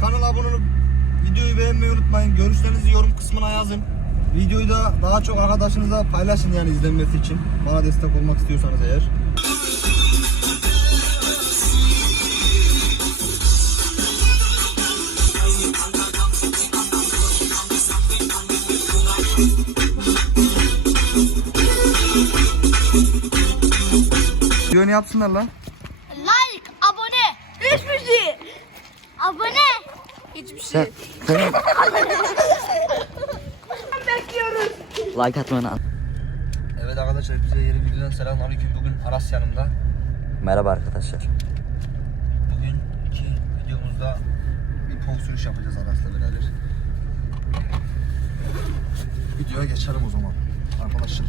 kanala abone olup videoyu beğenmeyi unutmayın. Görüşlerinizi yorum kısmına yazın. Videoyu da daha çok arkadaşınıza paylaşın yani izlenmesi için. Bana destek olmak istiyorsanız eğer. Video ne yapsınlar lan? Like, abone, hiçbir şey. Hiçbir şey. Bekliyoruz. Like atmanı Evet arkadaşlar bize yeni videodan selamünaleyküm. Bugün Aras yanımda. Merhaba arkadaşlar. Bugün iki videomuzda bir pong sürüş yapacağız Aras'la beraber. Videoya geçelim o zaman. Arkadaşlar.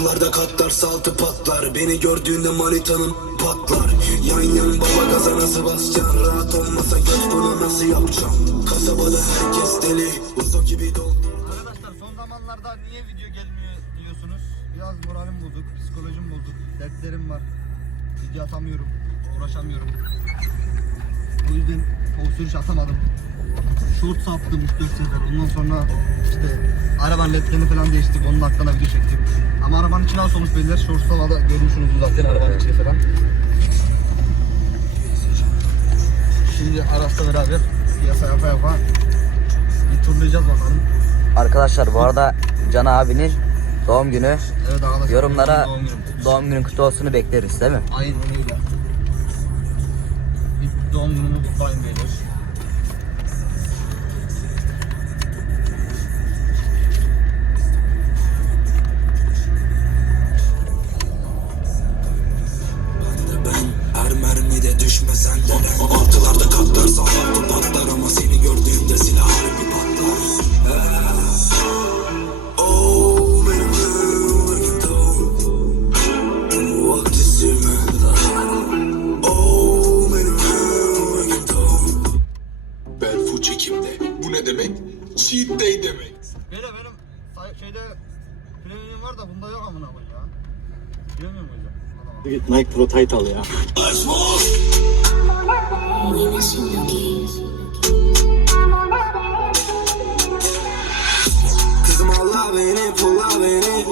Altılarda katlar saltı patlar Beni gördüğünde manitanın patlar Yan yan baba gaza nasıl basacaksın Rahat olmasa göz bunu nasıl yapacağım Kasabada herkes deli Uzak gibi doldu Arkadaşlar son zamanlarda niye video gelmiyor diyorsunuz. Biraz moralim bozuk, psikolojim bozuk, dertlerim var. Video atamıyorum, uğraşamıyorum. O yüzden pong sürüş atamadım. Short sattım 3-4 sefer. Ondan sonra işte arabanın ledlerini falan değiştik. Onun hakkında video çektim. Ama arabanın içine az olmuş beyler. Short havada görmüşsünüz zaten arabanın içine falan. Şimdi Aras'la beraber piyasa yapa yapa bir turlayacağız bakalım. Arkadaşlar bu arada Can abinin doğum günü Evet arkadaşlar. yorumlara doğum kutlu. doğum günün kutlu olsunu bekleriz değil mi? Aynen öyle. Şeyde premium var da bunda yok amına koyayım ya. Bilmiyor muyum hocam? Adam. Nike Pro Tight al ya. Kızım Allah beni, pulla beni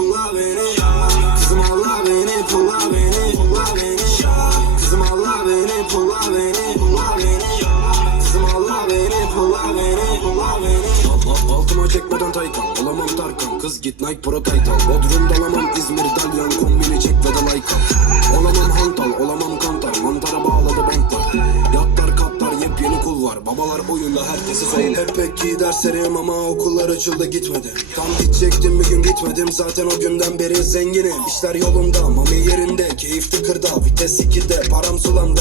Altıma çekmeden Taycan, olamam Tarkan. Kız git Nike Pro Tight al Bodrum dalamam İzmir Dalyan. Kombini çek ve de like al Olamam hantal, olamam kantar. Mantara bağladı Yatlar katlar kul var. Babalar oyunda herkesi soyun Hep pek iyi ama okullar açıldı gitmedi Tam gidecektim bir gün gitmedim. Zaten o günden beri zenginim. İşler yolunda mami yerinde. Keyif tıkırda vites 2'de Param sulamda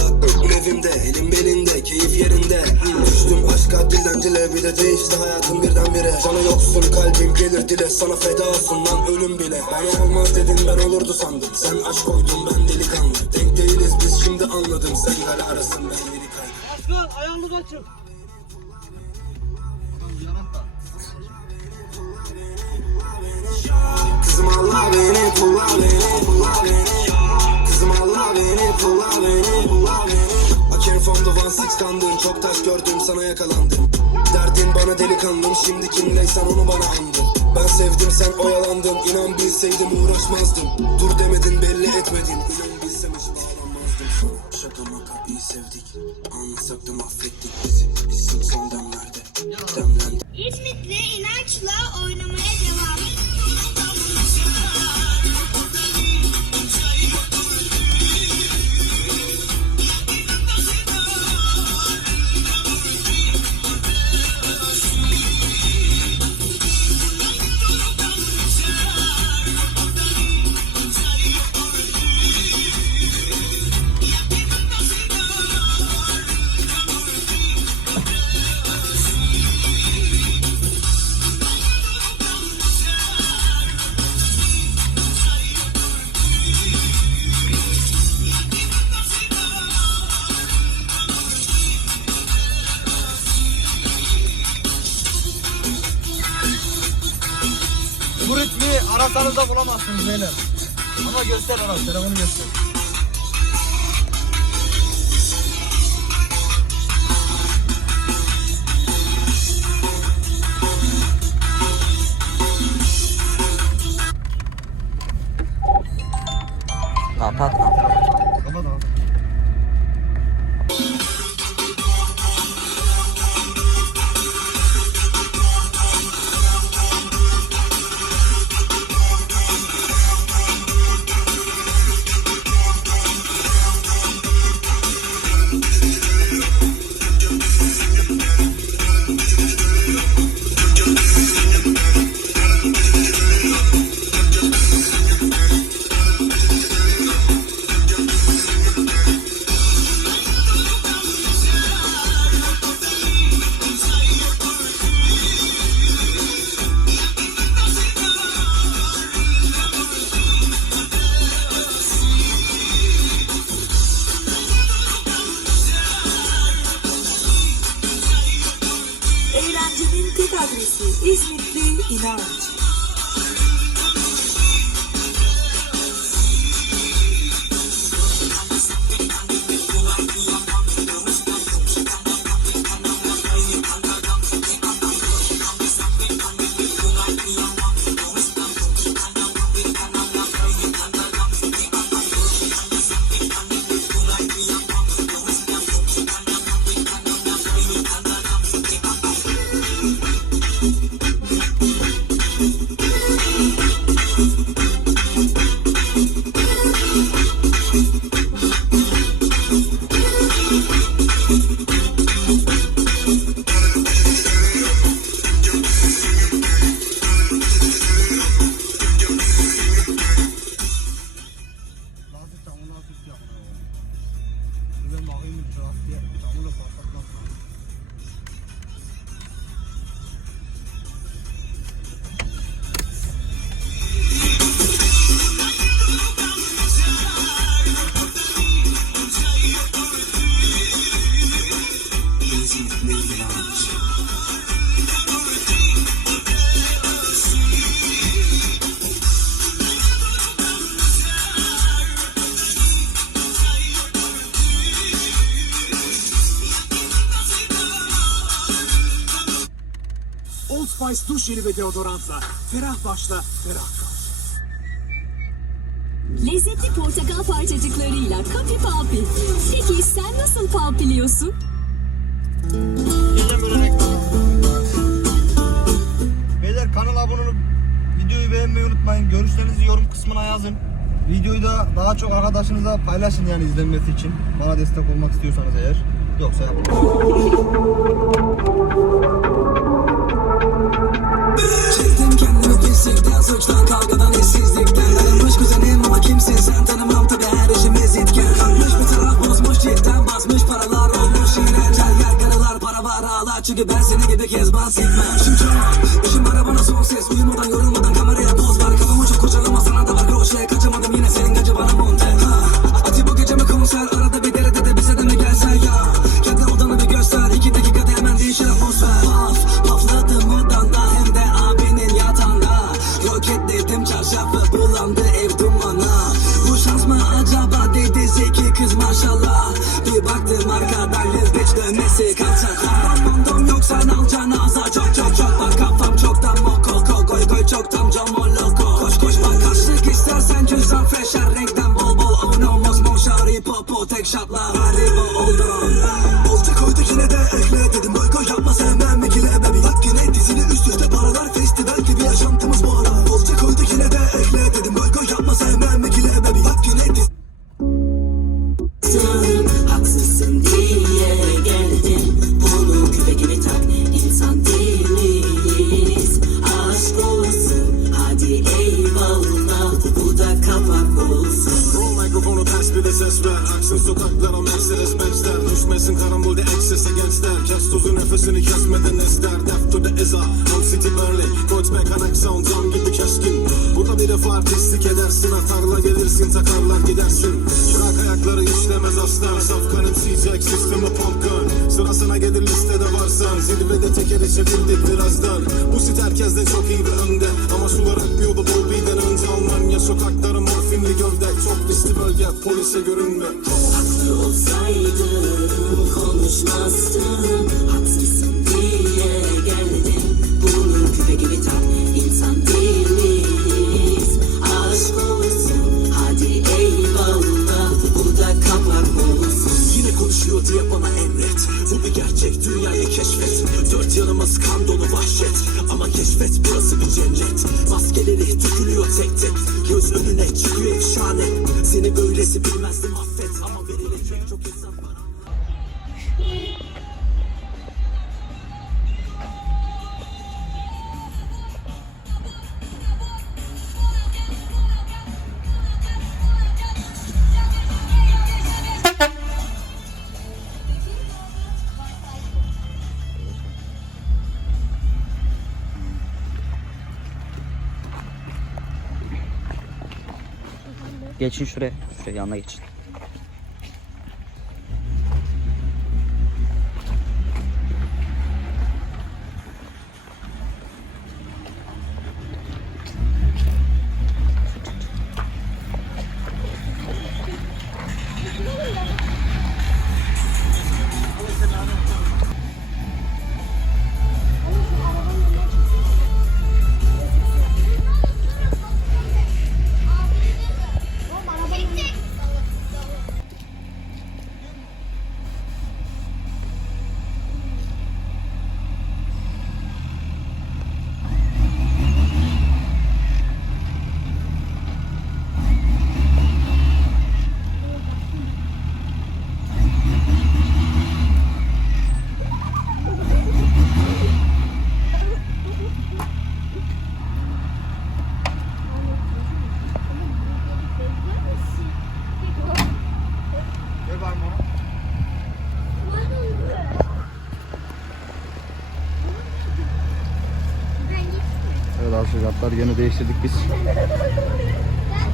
evimde. Elim belinde keyif yerinde. Düştüm aşka dilencile Bir de değişti hayatım birdenbire. Sana yoksun kalbim gelir dile. Sana feda olsun lan ölüm bile. Bana olmaz dedin ben olurdu sandım Sen aşk koydun ben delikanlı. Denk değiliz biz şimdi anladım. Sen hala arasın ben lirik aydım Adam uyanak da. Kızım Allah beni, pulla beni, pulla beni. Kızım Allah beni, pulla beni, pulla beni. I came from the one six kandım Çok taş gördüm sana yakalandım. Derdin bana delikanlım Şimdi kimleysen onu bana andın. Ben sevdim sen oyalandın İnan bilseydim uğraşmazdım. Dur demedin belli etmedin İnan 있다가 저랑 옮겼어요. 知道了。Old Spice duş jeli ve deodorantla ferah başla, ferah kal. Lezzetli portakal parçacıklarıyla Kapi Palpi. Peki sen nasıl palpiliyorsun? Beyler kanala abone olup videoyu beğenmeyi unutmayın. Görüşlerinizi yorum kısmına yazın. Videoyu da daha çok arkadaşınıza paylaşın yani izlenmesi için. Bana destek olmak istiyorsanız eğer. Yoksa Çektim kendimi pislikten suçtan kavgadan işsizlikten Arınmış kuzenim ama kimsin sen Sound Cam gibi keskin Burada bir defa artistlik edersin Atarla gelirsin takarlar gidersin. Bırak ayakları işlemez aslan Safkan MC'cek sistemi pumpkin Sırasına gelir listede varsan. Zirvede teker içebildik birazdan. Bu sit herkesten çok iyi ve önde. Ama sular akmıyordu bol birden Almanya sokakları morfinli gövde. Çok riskli bölge polise görünme. Haklı olsaydım konuşmazdım Ama Geçin şuraya. Şuraya yanına geçin. Arkadaşlar yeni değiştirdik biz.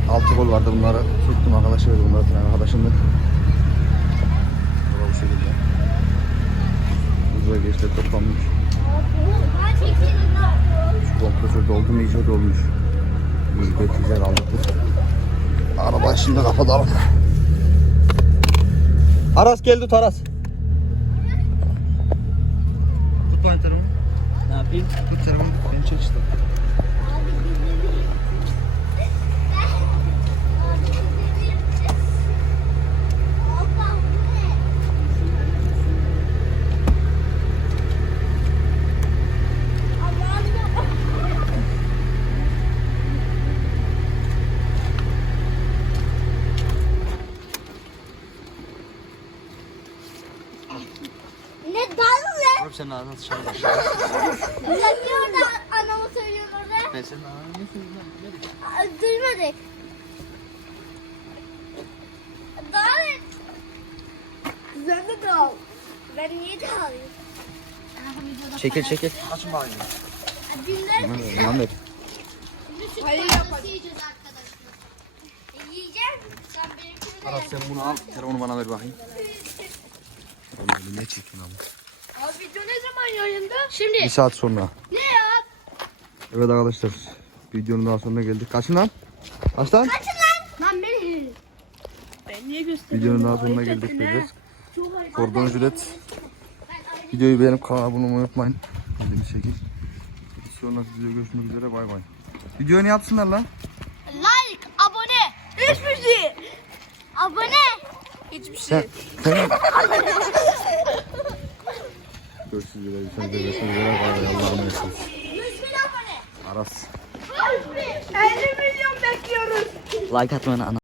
Altı gol vardı bunları. Tuttum arkadaşı verdi bunları. Yani arkadaşımdı. Burada bu şekilde. Burada gençler toplanmış. Şu kompresör doldu mu iyice dolmuş. Biz bekleyeceğiz aldık biz. Araba şimdi kapatalım. Aras geldi Taras. Tut bana telefonu. Ne yapayım? Tut telefonu. Beni çek işte. Ne dallı? Oğlum senin ağzını bak. Sen niye orada anamı söylüyorsun orada? Ben senin ağzını ne söyleyeyim? Aa, Duymadık. Dağılın. Sen de dağıl. Ben niye dağılayım? Çekil çekil. Açın bakayım. Dinler Muhammed. Hayır yapalım. Yiyeceğiz arkadaşlar. E, Yiyeceğim. Sen benimkini de Aras sen bunu al. Telefonu bana ver bakayım. Oğlum ne çekiyorsun ama? Abi video ne zaman yayında? Şimdi. Bir saat sonra. Ne ya? Evet arkadaşlar. Videonun daha sonuna geldik. Kaçın lan? Kaç lan? Kaçın lan. Lan beni. Videonun daha sonuna geldik beyler. Kordon jilet. Videoyu beğenip kanala abone olmayı unutmayın. Hadi bir şekil. Bir sonraki videoda görüşmek üzere. Bay bay. Videoyu ne yapsınlar lan? Like, abone. Hiçbir şey. Abone. Hiçbir şey. Sen. Görüşürüz sonraki görüşmek üzere. Allah'a emanet olun. 100 bin abone. Aras. 50 milyon bekliyoruz. Like atmayın ana.